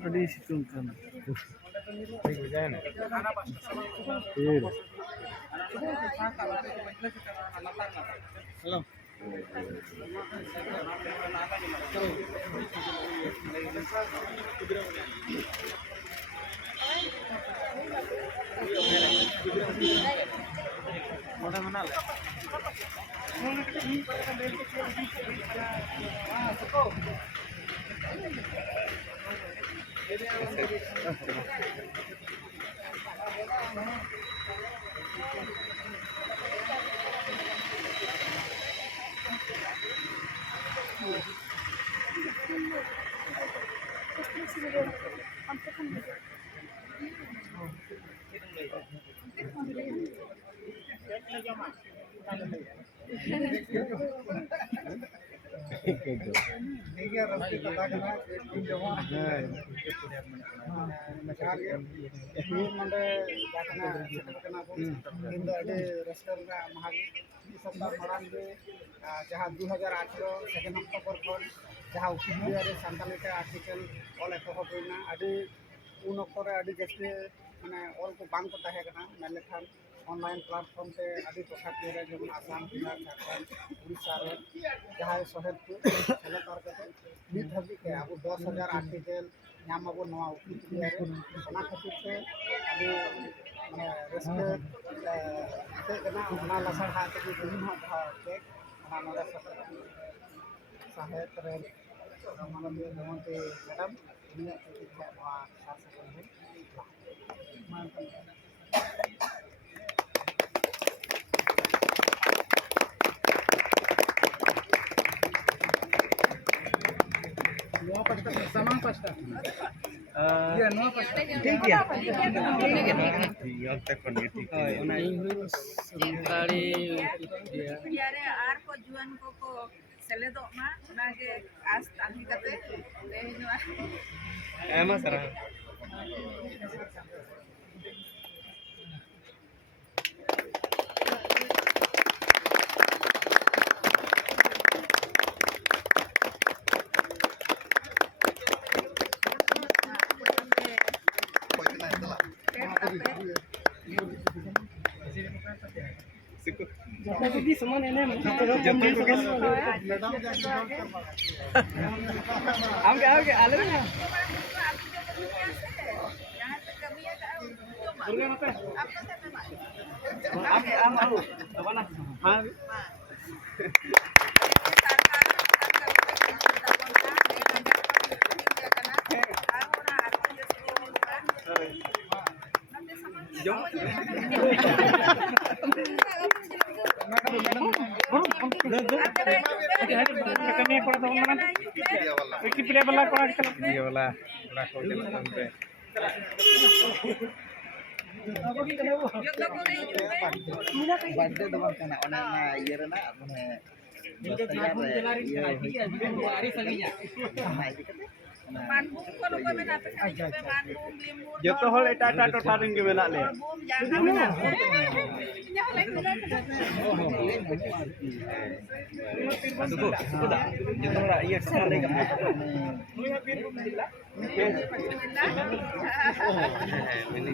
Adi situng kan. Hello. Mana? जहाँ 2018 second October खन जहाँ उकिलिया सानताली आर्टिकल ऑल एतहब होना उन अक्तरे आदि जास्ती माने ऑल को बांग को ताहे कना मेनलेखान ऑनलाइन प्लेटफॉर्म से आदि टोठाकिया रे जेमन आसाम बिहार झारखंड उड़ीसा रे जहाँ शहर को सेलेक्ट करके नित हाबी के अब 10,000 आर्टिकल नाम अब नवा उकिलिया रे ओना खातिर से आदि माने रस्ते से कना ओना लसर हाथ के दिन हाथ के ओना नोडे सहायता रे माननीय मंत्री madam ini tidak mau Nuwa pasta sama pasta. Iya nuwa pasta. ठीक है. Iya tekan itu. Ona Inggris sekali dia. Biare ar ko juan ko seledo ma onage as tami kate lehinwa. Emang sarah. Jadi semua nenek Oke, alurnya. Joto hol eta total ring ge menak le. Sudah. Joto la iya sekali ke. Ini.